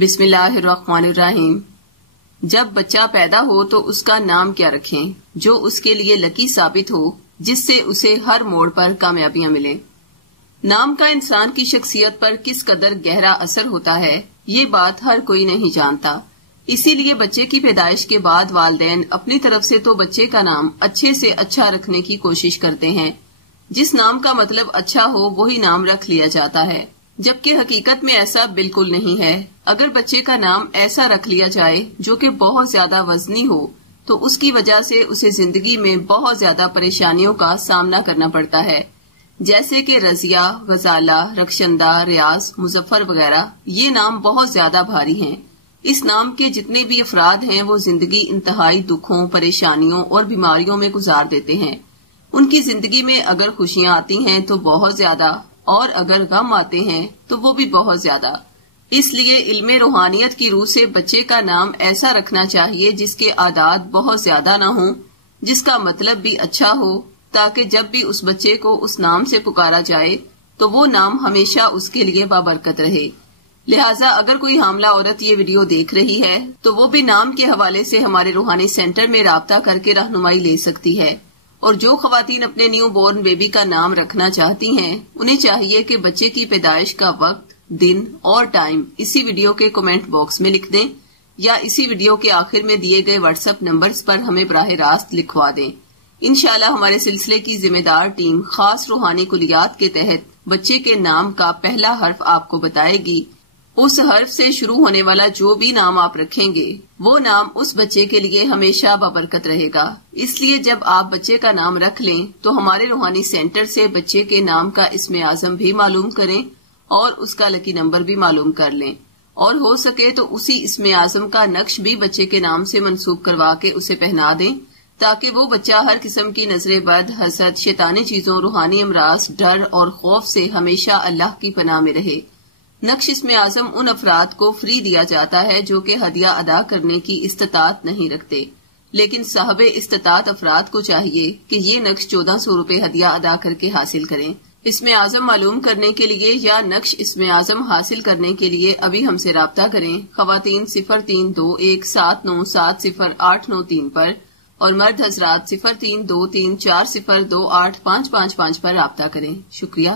بسم اللہ الرحمن الرحیم۔ جب بچہ پیدا ہو تو اس کا نام کیا رکھیں جو اس کے لیے لکی ثابت ہو، جس سے اسے ہر موڑ پر کامیابیاں ملیں۔ نام کا انسان کی شخصیت پر کس قدر گہرا اثر ہوتا ہے، یہ بات ہر کوئی نہیں جانتا۔ اسی لیے بچے کی پیدائش کے بعد والدین اپنی طرف سے تو بچے کا نام اچھے سے اچھا رکھنے کی کوشش کرتے ہیں۔ جس نام کا مطلب اچھا ہو وہی نام رکھ لیا جاتا ہے، جبکہ حقیقت میں ایسا بالکل نہیں ہے۔ اگر بچے کا نام ایسا رکھ لیا جائے جو کہ بہت زیادہ وزنی ہو تو اس کی وجہ سے اسے زندگی میں بہت زیادہ پریشانیوں کا سامنا کرنا پڑتا ہے، جیسے کہ رضیہ، غزالہ، رخشندہ، ریاض، مظفر وغیرہ۔ یہ نام بہت زیادہ بھاری ہیں۔ اس نام کے جتنے بھی افراد ہیں وہ زندگی انتہائی دکھوں، پریشانیوں اور بیماریوں میں گزار دیتے ہیں۔ ان کی زندگی میں اگر خوشیاں آتی ہیں تو بہت زیادہ، اور اگر غم آتے ہیں تو وہ بھی بہت زیادہ۔ اس لیے علم روحانیت کی روح سے بچے کا نام ایسا رکھنا چاہیے جس کے اعداد بہت زیادہ نہ ہوں، جس کا مطلب بھی اچھا ہو، تاکہ جب بھی اس بچے کو اس نام سے پکارا جائے تو وہ نام ہمیشہ اس کے لیے بابرکت رہے۔ لہٰذا اگر کوئی حاملہ عورت یہ ویڈیو دیکھ رہی ہے تو وہ بھی نام کے حوالے سے ہمارے روحانی سینٹر میں رابطہ کر کے رہنمائی لے سکتی ہے۔ اور جو خواتین اپنے نیو بورن بیبی کا نام رکھنا چاہتی ہیں انہیں چاہیے کہ بچے کی پیدائش کا وقت، دن اور ٹائم اسی ویڈیو کے کمنٹ باکس میں لکھ دیں، یا اسی ویڈیو کے آخر میں دیے گئے واٹس ایپ نمبرز پر ہمیں براہ راست لکھوا دیں۔ انشاءاللہ ہمارے سلسلے کی ذمہ دار ٹیم خاص روحانی کلیات کے تحت بچے کے نام کا پہلا حرف آپ کو بتائے گی۔ اس حرف سے شروع ہونے والا جو بھی نام آپ رکھیں گے وہ نام اس بچے کے لیے ہمیشہ بابرکت رہے گا۔ اس لیے جب آپ بچے کا نام رکھ لیں تو ہمارے روحانی سینٹر سے بچے کے نام کا اسم اعظم بھی معلوم کریں اور اس کا لکی نمبر بھی معلوم کر لیں، اور ہو سکے تو اسی اسم اعظم کا نقش بھی بچے کے نام سے منسوب کروا کے اسے پہنا دیں، تاکہ وہ بچہ ہر قسم کی نظر بد، حسد، شیطانی چیزوں، روحانی امراض، ڈر اور خوف سے ہمیشہ اللہ کی پناہ میں رہے۔ نقش اسم اعظم ان افراد کو فری دیا جاتا ہے جو کہ ہدیہ ادا کرنے کی استطاعت نہیں رکھتے، لیکن صاحب استطاعت افراد کو چاہیے کہ یہ نقش 1400 روپے ہدیہ ادا کر کے حاصل کریں۔ اسم اعظم معلوم کرنے کے لیے یا نقش اسم اعظم حاصل کرنے کے لیے ابھی ہم سے رابطہ کریں۔ خواتین 0321707089 پر اور مرد حضرات 0323402855 پر رابطہ کریں۔ شکریہ۔